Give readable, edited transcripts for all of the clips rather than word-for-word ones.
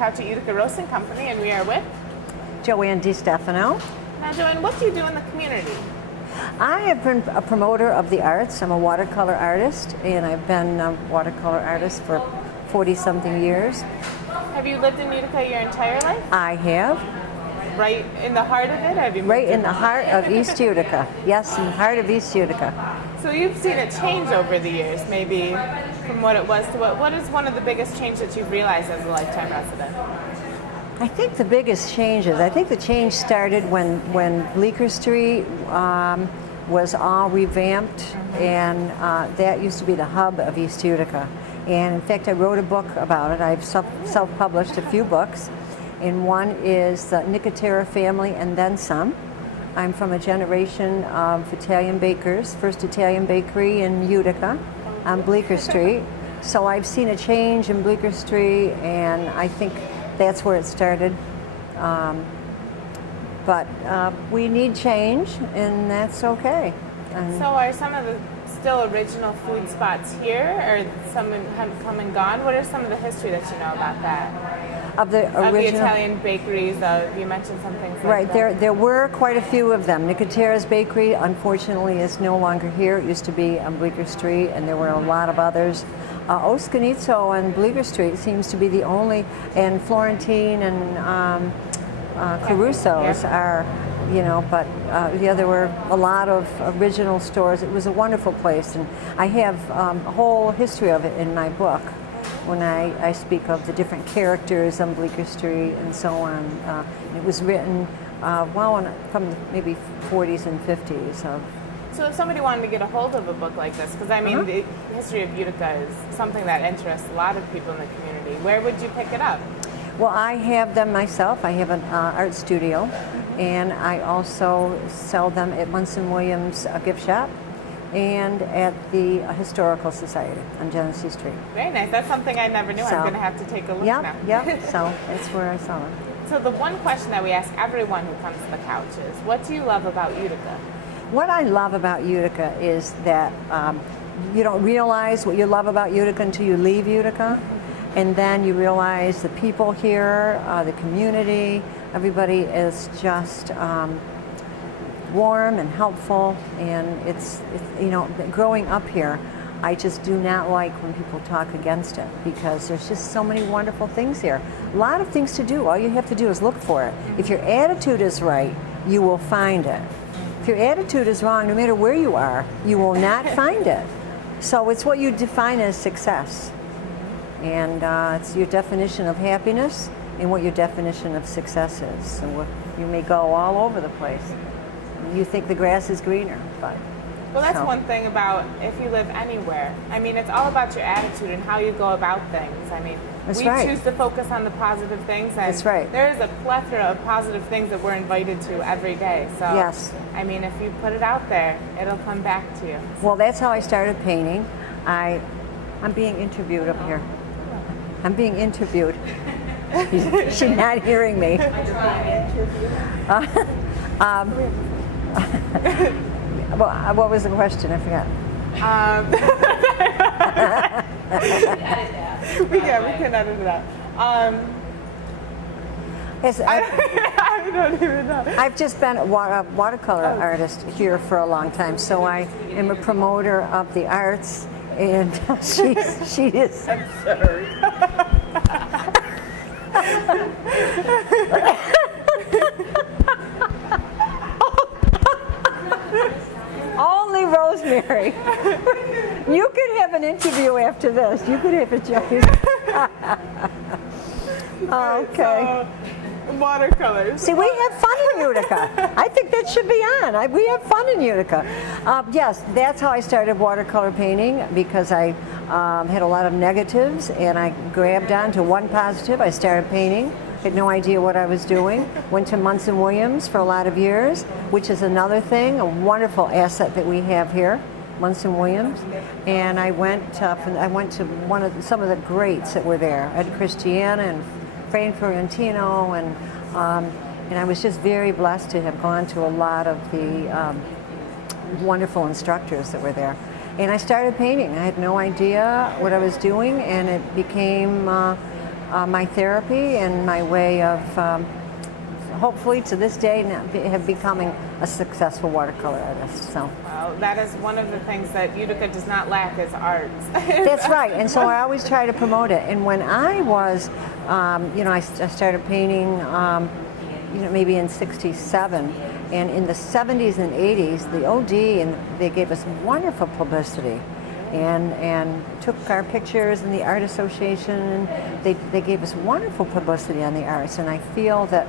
out to Utica Roasting Company, and we are with Joanne Destefano. Now, Joanne, what do you do in the community? I have been a promoter of the arts. I'm a watercolor artist, and I've been a watercolor artist for 40-something years. Have you lived in Utica your entire life? I have. Right in the heart of it? Have you Right in the heart of East Utica. Yes, in the heart of East Utica. So you've seen it change over the years, maybe from what it was to what is one of the biggest changes that you've realized as a lifetime resident? I think the biggest changes, I think the change started when Bleecker Street was all revamped, and that used to be the hub of East Utica. And in fact, I wrote a book about it. I've self-published a few books, and one is the Nicotera family and then some. I'm from a generation of Italian bakers, first Italian bakery in Utica on Bleecker Street. So I've seen a change in Bleecker Street, and I think that's where it started. But we need change, and that's okay. And so are some of the still original food spots here, or some have come and gone? What are some of the history that you know about that? Of the original Italian bakeries, you mentioned some things like right, that. there were quite a few of them. Nicotera's Bakery, unfortunately, is no longer here. It used to be on Bleecker Street, and there were a lot of others. Oscanizzo on Bleecker Street seems to be the only, and Florentine and Caruso's are, you know, but there were a lot of original stores. It was a wonderful place, and I have a whole history of it in my book when I speak of the different characters on Bleecker Street and so on. It was written from the maybe 40s and 50s. So if somebody wanted to get a hold of a book like this, because I mean the history of Utica is something that interests a lot of people in the community, where would you pick it up? Well, I have them myself. I have an art studio, and I also sell them at Munson Williams gift shop and at the Historical Society on Genesee Street. Very nice. That's something I never knew. I'm going to have to take a look now. Yeah, so that's where I sell them. So the one question that we ask everyone who comes to the couch is, what do you love about Utica? What I love about Utica is that you don't realize what you love about Utica until you leave Utica. And then you realize the people here, the community, everybody is just warm and helpful. And it's, you know, growing up here, I just do not like when people talk against it, because there's just so many wonderful things here. A lot of things to do. All you have to do is look for it. If your attitude is right, you will find it. If your attitude is wrong, no matter where you are, you will not find it. So it's what you define as success. And it's your definition of happiness and what your definition of success is. So you may go all over the place. You think the grass is greener, but... Well, that's one thing about if you live anywhere. I mean, it's all about your attitude and how you go about things. I mean, we choose to focus on the positive things, and there is a plethora of positive things that we're invited to every day. So, yes. I mean, if you put it out there, it'll come back to you. Well, that's how I started painting. I'm being interviewed up here. I'm being interviewed. She's not hearing me. What was the question? I forgot. We can edit it out. I don't even know. I've just been a watercolor artist here for a long time, so I am a promoter of the arts, and she is. I'm sorry. Only Rosemary. You could have an interview after this. You could have a joke. Okay. So, watercolors. See, we have fun in Utica. I think that should be on. We have fun in Utica. Yes, that's how I started watercolor painting, because I had a lot of negatives, and I grabbed on to one positive. I started painting. Had no idea what I was doing. Went to Munson Williams for a lot of years, which is another thing, a wonderful asset that we have here, Munson Williams. And I went to some of the greats that were there, Ed Christiana and Frank Fiorentino, and I was just very blessed to have gone to a lot of the wonderful instructors that were there. And I started painting. I had no idea what I was doing, and it became my therapy and my way of hopefully to this day have becoming a successful watercolor artist. So. Well, that is one of the things that Utica does not lack is art. That's right, and so I always try to promote it. And when I was, I started painting, maybe in '67, and in the '70s and '80s, the OD and they gave us wonderful publicity. And took our pictures in the Art Association, and they gave us wonderful publicity on the arts, and I feel that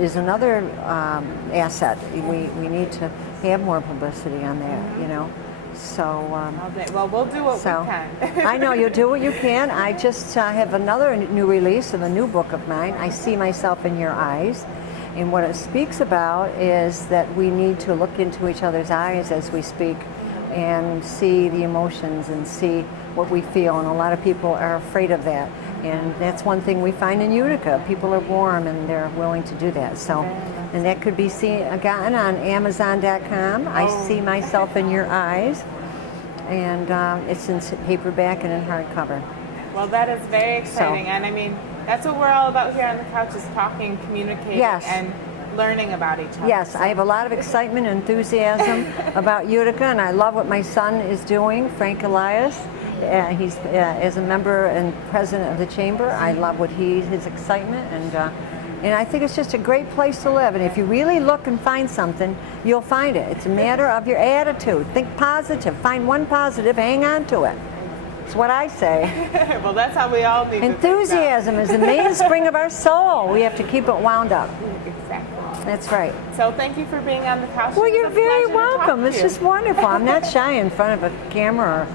is another asset. We need to have more publicity on that, So. Well, we'll do what we can. I know you'll do what you can. I just have another new release of a new book of mine, I See Myself in Your Eyes. And what it speaks about is that we need to look into each other's eyes as we speak and see the emotions and see what we feel. And a lot of people are afraid of that. And that's one thing we find in Utica. People are warm and they're willing to do that. So, and that could be gotten on Amazon.com. I See Myself in Your Eyes. And it's in paperback and in hardcover. Well, that is very exciting. And I mean, that's what we're all about here on the couch, is talking, communicating, and learning about each other. Yes, I have a lot of excitement and enthusiasm about Utica, and I love what my son is doing, Frank Elias. He's as a member and president of the chamber. I love his excitement, and I think it's just a great place to live. And if you really look and find something, you'll find it. It's a matter of your attitude. Think positive. Find one positive. Hang on to it. That's what I say. Well, that's how we all need Enthusiasm is the mainspring of our soul. We have to keep it wound up. Exactly. That's right. So thank you for being on the couch. Well, you're very welcome. It's just wonderful. I'm not shy in front of a camera or